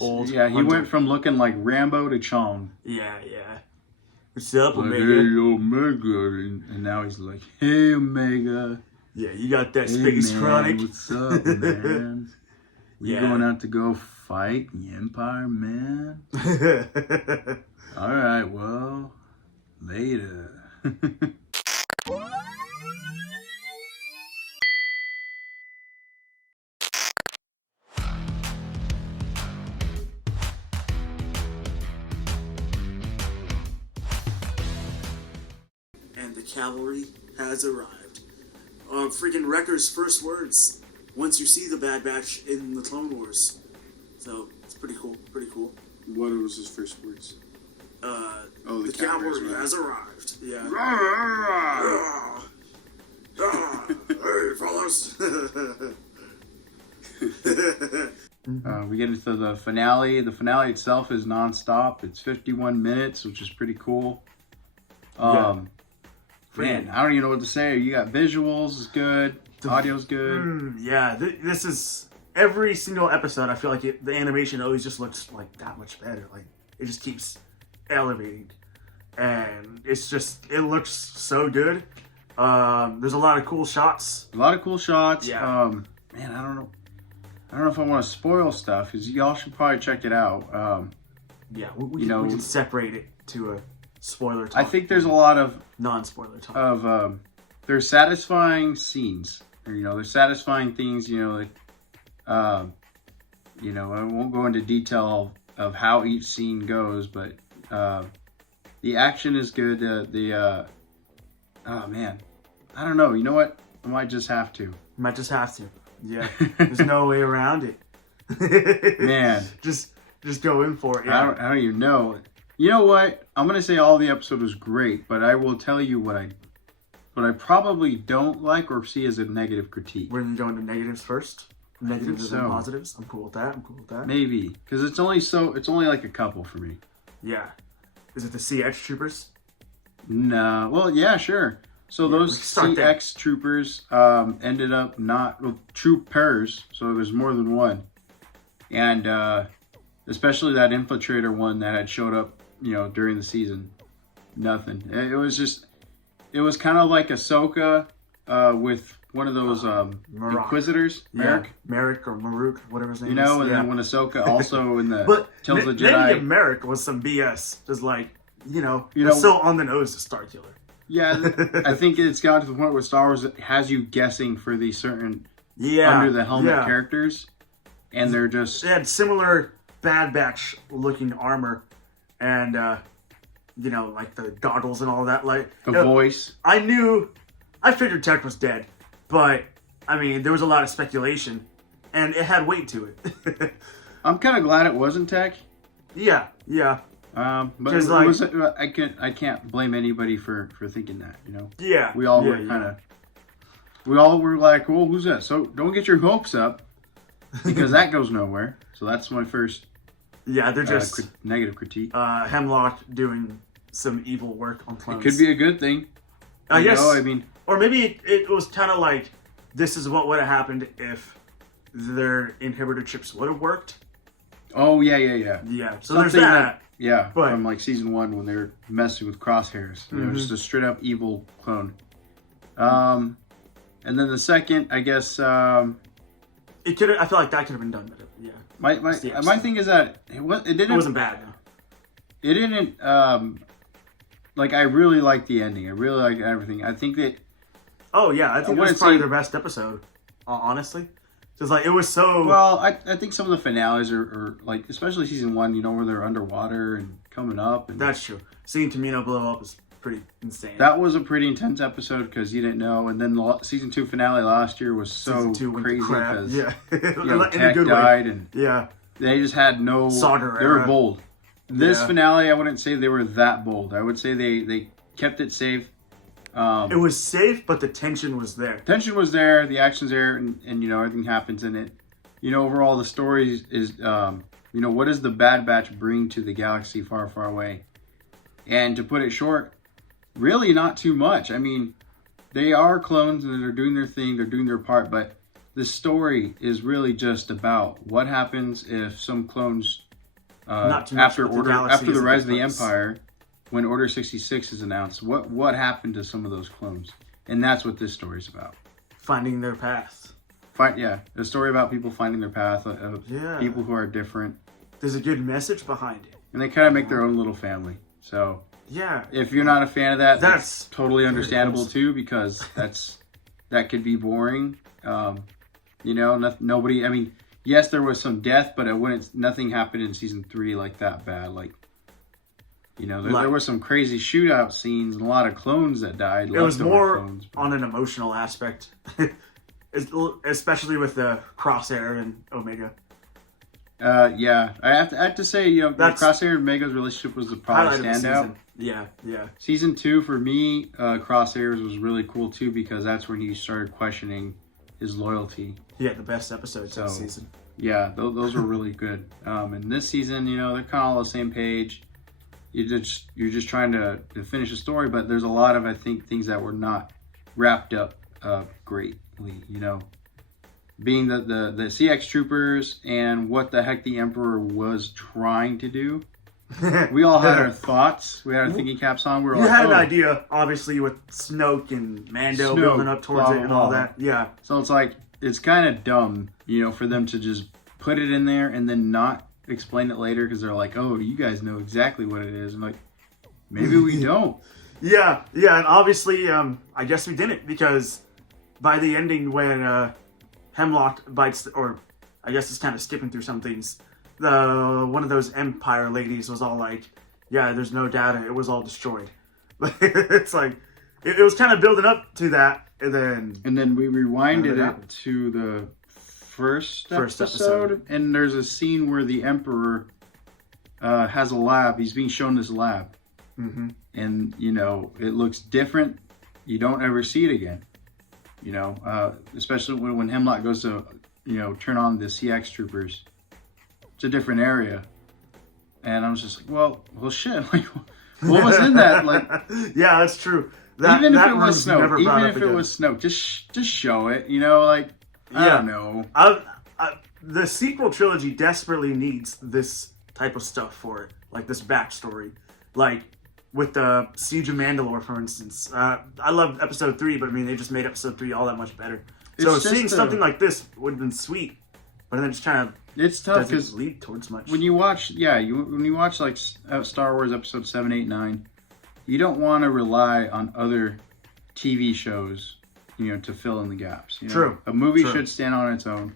old. Yeah, he hunter. went from looking like Rambo to Chong. Yeah. What's up, Like, Omega? hey, Omega. And now he's like, hey, Omega. Yeah, you got that Hey, Space man, Chronic. what's up, man? We Yeah. going out to go fight the Empire, man? All right, well, later. And the cavalry has arrived. Freaking Wrecker's first words once you see the Bad Batch in the Clone Wars. So it's pretty cool. What was his first words? The cavalry has arrived. Yeah. Hey, fellas. We get into the finale. The finale itself is nonstop. It's 51 minutes, which is pretty cool. Man, I don't even know what to say. You got visuals is good, audio's good. This is every single episode. I feel like the animation always just looks like that much better. Like it just keeps elevating, and it looks so good. There's a lot of cool shots. Yeah. Man, I don't know if I want to spoil stuff, because y'all should probably check it out. We can separate it to a spoiler talk. I think there's a lot of non-spoiler talk. There's satisfying scenes. There's satisfying things. I won't go into detail of how each scene goes, but the action is good. Oh man, I don't know. You know what? I might just have to. Yeah, there's no way around it. Man, just go in for it. Yeah. I don't even know. You know what? I'm gonna say all the episode was great, but I will tell you what I probably don't like or see as a negative critique. We're gonna go into negatives first. Negatives and positives. I'm cool with that. Maybe because it's only like a couple for me. Yeah. Is it the CX troopers? No. Well, yeah, sure. So those CX troopers ended up troopers. So there's more than one, and especially that infiltrator one that had showed up, during the season. Nothing. It was kind of like Ahsoka with one of those Inquisitors, Merrick or Maruk, whatever his name is. And then when Ahsoka also in the tells the Jedi. Then Merrick was some BS. Just like, so on the nose to Starkiller. Yeah, I think it's got to the point where Star Wars has you guessing for these certain under the helmet characters, and they're just... They had similar Bad Batch looking armor, and like the goggles and all that. Like the voice. I figured Tech was dead, but I mean there was a lot of speculation, and it had weight to it. I'm kind of glad it wasn't Tech. Yeah. But it was, I can't blame anybody for thinking that, Yeah. We all we all were like, well, who's that? So don't get your hopes up, because that goes nowhere. So that's my first they're just negative critique. Hemlock doing some evil work on clones. It could be a good thing. Or maybe it was kind of like, this is what would have happened if their inhibitor chips would have worked. Oh, yeah. Yeah, so there's that. From like season 1 when they're messing with crosshairs. Just a straight up evil clone. And then the second, I guess... It could. I feel like that could have been done better. Yeah. My thing is that it wasn't bad. No. It didn't... I really liked the ending. I really liked everything. I think that... Oh, yeah. I think it was probably their best episode, honestly. Because, it was so... Well, I think some of the finales are especially season 1, where they're underwater and coming up. And that's true. Seeing Tamino blow up is pretty insane. That was a pretty intense episode because you didn't know. And then the season 2 finale last year was so crazy because Tech died and they just had no... They were bold. This finale, I wouldn't say they were that bold. I would say they kept it safe. It was safe, but the tension was there. The action's there, and everything happens in it. Overall, the story is, what does the Bad Batch bring to the galaxy far, far away? And to put it short, really not too much. I mean, they are clones, and they're doing their thing, they're doing their part, but the story is really just about what happens if some clones Not too much with the galaxy after the is a rise of the difference. Empire, when Order 66 is announced, what happened to some of those clones? And that's what this story's about. Finding their path. A story about people finding their path, people who are different. There's a good message behind it. And they kind of make their own little family. So yeah, if you're not a fan of that, that's totally understandable too, because that could be boring. Nobody. I mean, yes, there was some death, but nothing happened in season 3 like that bad. Like, there were some crazy shootout scenes and a lot of clones that died. It was more on an emotional aspect, especially with the Crosshair and Omega. I have to say, Crosshair and Omega's relationship was probably standout. Yeah. Season 2 for me, Crosshair's was really cool too, because that's when he started questioning his loyalty. He had the best episodes of the season. Yeah, those were really good. And this season, they're kind of all on the same page. You're just trying to finish a story, but there's a lot of, I think, things that were not wrapped up greatly. Being the CX troopers and what the heck the Emperor was trying to do. We all had our thoughts. We had our thinking caps on. You had an idea, obviously, with Snoke and Mando building up towards it and all that. Yeah. So it's like, it's kind of dumb, for them to just put it in there and then not explain it later, because they're like, oh, you guys know exactly what it is. I'm like, maybe we don't. Yeah, and obviously, I guess we didn't, because by the ending when Hemlock bites, or I guess it's kind of skipping through some things, one of those Empire ladies was all like, yeah, there's no data, it was all destroyed. It's like, it was kind of building up to that, and then we rewinded it to the first episode, and there's a scene where the Emperor has a lab. He's being shown this lab, and it looks different. You don't ever see it again. Especially when Hemlock goes to turn on the CX troopers. It's a different area, and I was just like, well, shit. Like, what was in that? Like, yeah, that's true. Even if it was Snoke, just show it. I don't know. The sequel trilogy desperately needs this type of stuff for it, like this backstory, like with the Siege of Mandalore, for instance. I love Episode 3, but I mean, they just made Episode 3 all that much better. So seeing something like this would have been sweet, but then just kind of it's tough because lead towards much. When you watch, when you watch like Star Wars Episode 7, 8, 9, you don't want to rely on other TV shows, to fill in the gaps. True. A movie should stand on its own.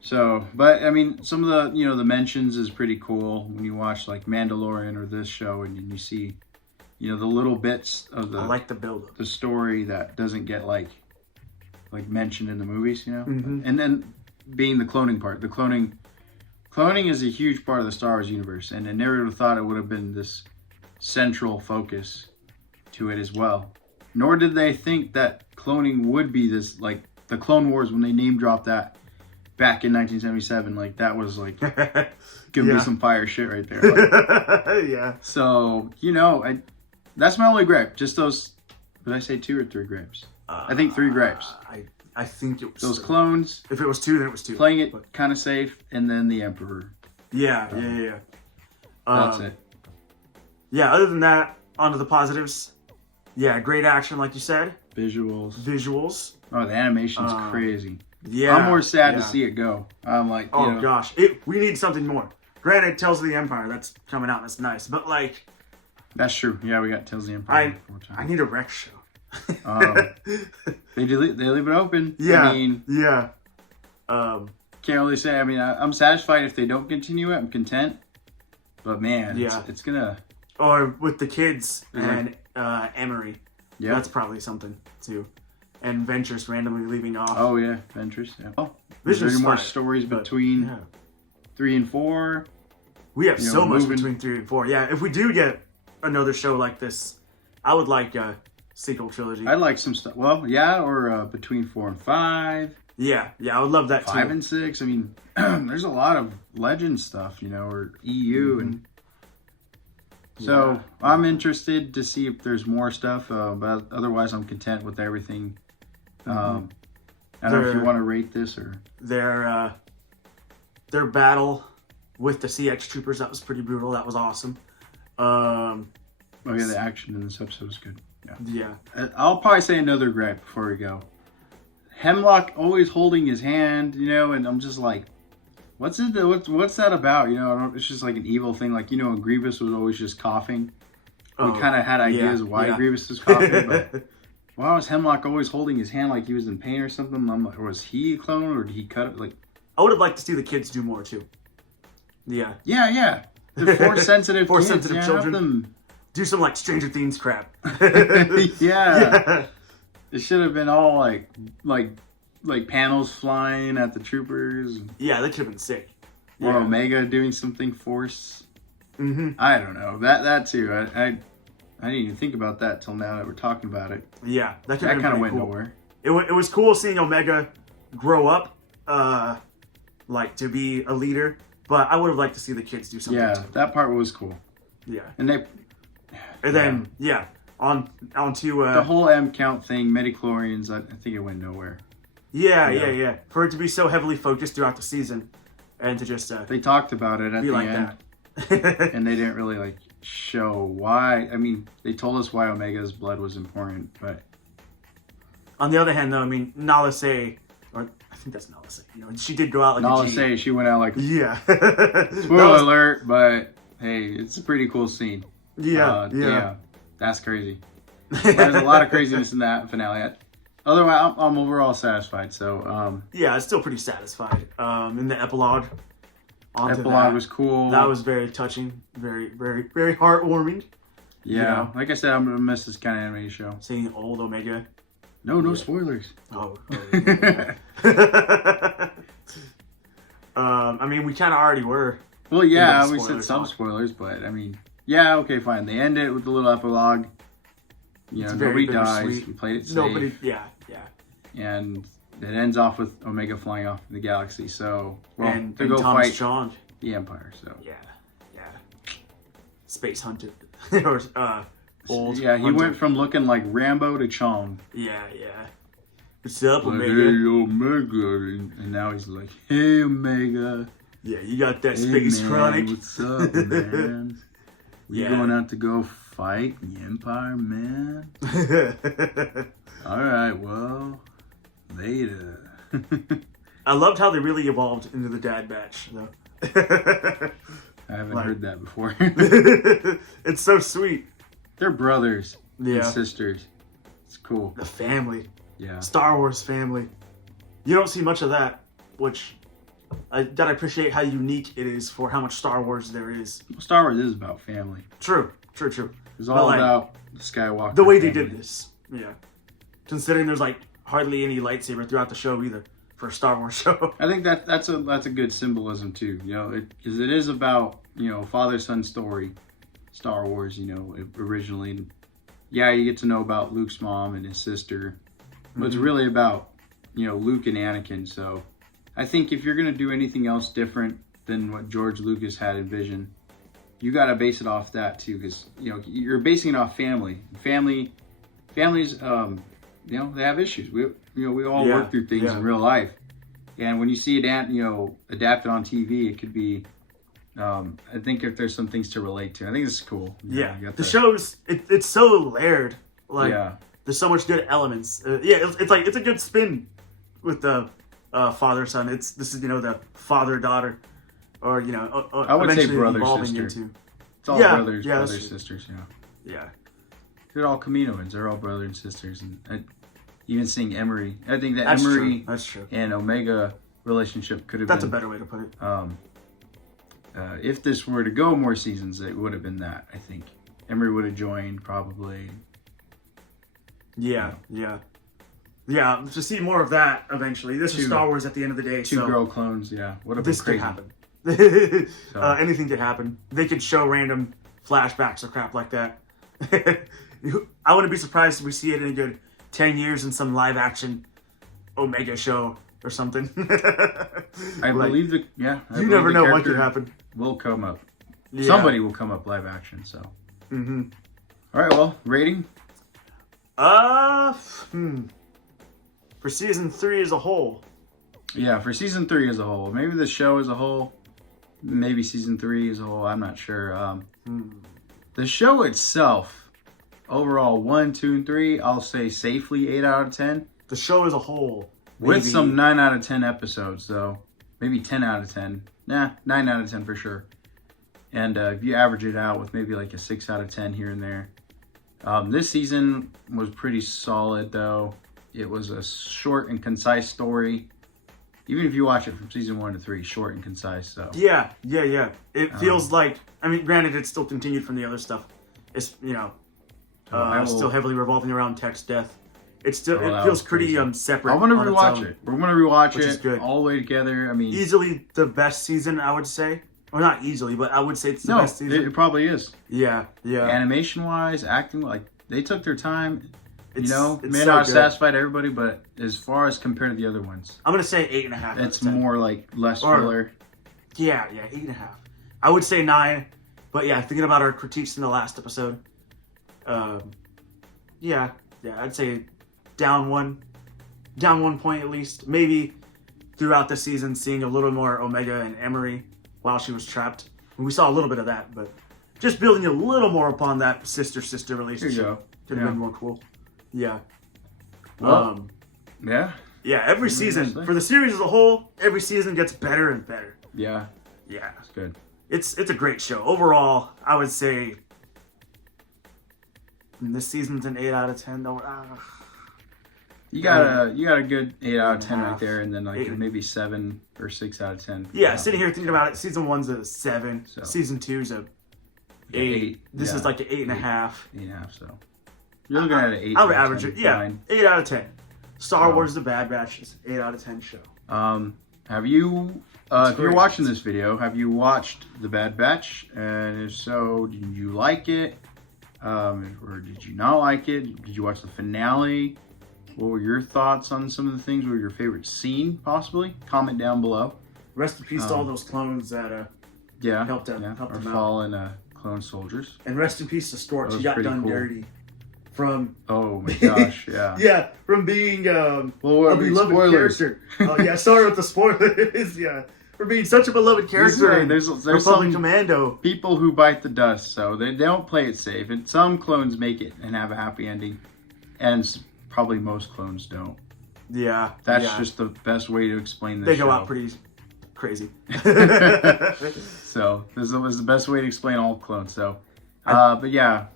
So, but I mean, some of the the mentions is pretty cool when you watch like Mandalorian or this show, and you see, the little bits of I like the build, the story that doesn't get like mentioned in the movies, Mm-hmm. And then being the cloning part, cloning is a huge part of the Star Wars universe, and I never would have thought it would have been this central focus to it as well. Nor did they think that cloning would be this, like the Clone Wars when they name dropped that back in 1977, like that was like gonna be some fire shit right there. Like, yeah. So that's my only gripe. Just those. Did I say 2 or 3 gripes? I think 3 gripes. I think it was those clones. If it was 2, then it was 2. Playing it kind of safe, and then the Emperor. Yeah. That's it. Yeah. Other than that, on to the positives. Yeah, great action, like you said. Visuals. Oh, the animation's crazy. Yeah. I'm more sad to see it go. I'm like, gosh, we need something more. Granted, Tales of the Empire, that's coming out. That's nice, but like. That's true. Yeah, we got Tales of the Empire. I need a Rex show. They leave it open. Yeah. I mean, yeah. Can't really say. I mean, I'm satisfied if they don't continue it. I'm content. But man, it's gonna. Or with the kids and Emery. Yeah, that's probably something too. And Ventress randomly leaving off. Oh yeah, Ventress. Yeah. Oh, there's more stories between 3 and 4. We have so much between 3 and 4. Yeah, if we do get another show like this, I would like a sequel trilogy. I'd like some stuff. Well, yeah, or between 4 and 5. Yeah, I would love that 5 and 6. I mean, there's a lot of legend stuff, or EU and. So I'm interested to see if there's more stuff, but otherwise I'm content with everything. I don't know if you want to rate this or their battle with the CX troopers. That was pretty brutal. That was awesome. Oh yeah, the action in this episode was good. Yeah. I'll probably say another gripe before we go. Hemlock always holding his hand, and I'm just like, what's that about? It's just like an evil thing. Like, Grievous was always just coughing. We kind of had ideas why Grievous was coughing, but why was Hemlock always holding his hand like he was in pain or something? I'm like, was he a clone or did he cut it? Like, I would have liked to see the kids do more too. Yeah. Yeah. The force sensitive children. Them. Do some like Stranger Things crap. Yeah. It should have been all like panels flying at the troopers. Yeah, that could have been sick. Or Omega doing something force. I don't know. That too. I didn't even think about that till now that we're talking about it. Yeah, that kind of went nowhere. It was cool seeing Omega grow up, to be a leader. But I would have liked to see the kids do something. Yeah, too. That part was cool. Yeah. And then on to the whole M count thing, midichlorians. I think it went nowhere. Yeah. For it to be so heavily focused throughout the season, and to just they talked about it at the end, and they didn't really show why. I mean, they told us why Omega's blood was important, but on the other hand, though, I mean, Nala Se, or I think that's Nala Se. She did go out like Nala Se. She went out like spoiler alert, but hey, it's a pretty cool scene. Yeah. That's crazy. There's a lot of craziness in that finale. Otherwise, I'm overall satisfied. So yeah, it's still pretty satisfied. In the epilogue. Epilogue was cool. That was very touching, very, very, very heartwarming. Yeah, like I said, I'm gonna miss this kind of anime show. Seeing old Omega. No spoilers. Oh. I mean, we kind of already were. Well, yeah, we said some spoilers, but I mean, yeah, okay, fine. They end it with a little epilogue. Nobody dies. Sweet. We played it safe. Nobody, yeah. And it ends off with Omega flying off in the galaxy. So, and to go Thomas fight Strong. The Empire. So yeah. Space hunted or old. Yeah, he hunter. went from looking like Rambo to Chong. Yeah. What's up, Omega? Hey, Omega, and now he's like, hey, Omega. Yeah, you got that space chronic. What's up, man? We going out to go fight the Empire, man? All right, well, later. I loved how they really evolved into the Dad Batch, though. I haven't heard that before. It's so sweet. They're brothers and sisters. It's cool. The family. Yeah. Star Wars family. You don't see much of that, which I appreciate how unique it is for how much Star Wars there is. Well, Star Wars is about family. True. It's all about the Skywalker. The way family. they did this. Yeah. Considering there's hardly any lightsaber throughout the show either for a Star Wars show. I think that's a good symbolism too. Because it is about father-son story, Star Wars. Originally, you get to know about Luke's mom and his sister, but it's really about Luke and Anakin. So I think if you're gonna do anything else different than what George Lucas had envisioned, you got to base it off that too, because you're basing it off family. Families, they have issues. We all work through things in real life, and when you see it, adapted on TV, it could be. I think if there's some things to relate to, I think this is cool. The show's it's so layered. There's so much good elements. It's a good spin with the father son. This is the father daughter. Or I would say brother sister. It's all brothers, sisters. Yeah. They're all Kaminoans. They're all brother and sisters, and even seeing Emery. I think that That's Emery true. That's true. and Omega relationship could have been. That's a better way to put it. If this were to go more seasons, it would have been that. I think Emery would have joined probably. Yeah. To see more of that eventually. This is Star Wars at the end of the day. Two girl clones. Yeah. What if this crazy. could happen? Anything could happen. They could show random flashbacks or crap like that. I wouldn't be surprised if we see it in a good 10 years in some live action Omega show or something. I believe you never know what could happen. Will come up. Yeah. Somebody will come up live action. So. Mm-hmm. All right. Well, rating. For season 3 as a whole. Yeah, for season 3 as a whole. Maybe the show as a whole. maybe season 3 as a whole. I'm not sure. The show itself, overall 1, 2, and 3, I'll say safely 8 out of 10. The show as a whole, With some 9 out of 10 episodes, though. Maybe 10 out of 10. Nah, 9 out of 10 for sure. And if you average it out with maybe like a 6 out of 10 here and there. This season was pretty solid, though. It was a short and concise story. Even if you watch it from season 1 to 3, short and concise. So yeah. It feels like, I mean, granted, it's still continued from the other stuff. It's, you know, still heavily revolving around Tech's death. It's still, it feels pretty separate. I want to rewatch it. We're going to rewatch it all the way together. I mean, easily the best season, I would say. Well, not easily, but I would say it's the best season. It probably is. Yeah. Animation-wise, acting, like, they took their time. It may so not good. satisfied everybody, but as far as compared to the other ones, I'm going to say 8.5. it's more like less filler. Yeah, 8.5. I would say 9, but yeah, thinking about our critiques in the last episode, I'd say down one point at least. Maybe throughout the season, seeing a little more Omega and Emery while she was trapped. And we saw a little bit of that, but just building a little more upon that sister relationship could have been more cool. Yeah. Well, yeah. Yeah, every season, for the series as a whole, every season gets better and better. Yeah. Yeah. It's good. It's a great show. Overall, I would say this season's an 8 out of 10. Though. You got a good 8 out of 10 right there, and then like maybe 7 or 6 out of 10. Yeah, sitting here thinking about it, season 1's a 7, so. Season 2's a 8. This is like an 8.5. 8.5. So you're looking at an 8. I would average it. Yeah, 8 out of 10. Star Wars: The Bad Batch is 8 out of 10 show. Have you? If you're watching this video, have you watched The Bad Batch? And if so, did you like it? Or did you not like it? Did you watch the finale? What were your thoughts on some of the things? What were your favorite scene, possibly? Comment down below. Rest in peace to all those clones that helped them our out. fallen clone soldiers. And rest in peace to Storch. He got done dirty. From oh my gosh, yeah. Yeah, from being a beloved character. Oh yeah, sorry with the spoilers. Yeah, for being such a beloved character. There's Republic some Commando. People who bite the dust, so they don't play it safe. And some clones make it and have a happy ending, and probably most clones don't. Yeah, that's just the best way to explain this. They go out pretty crazy. So this was the best way to explain all clones. So. But yeah,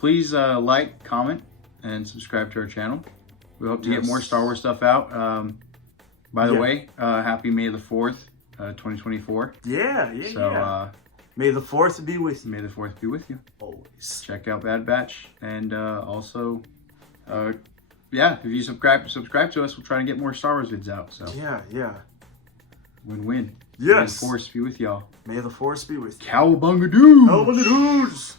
please like, comment, and subscribe to our channel. We hope to get more Star Wars stuff out. By the way, happy May the 4th, 2024. Yeah. So, May the 4th be with you. May the 4th be with you. Always. Check out Bad Batch. And also, if you subscribe to us, we'll try to get more Star Wars vids out. So Yeah. Win-win. Yes. May the Force be with y'all. May the Force be with you. Cowabunga doos! Cowabunga doos!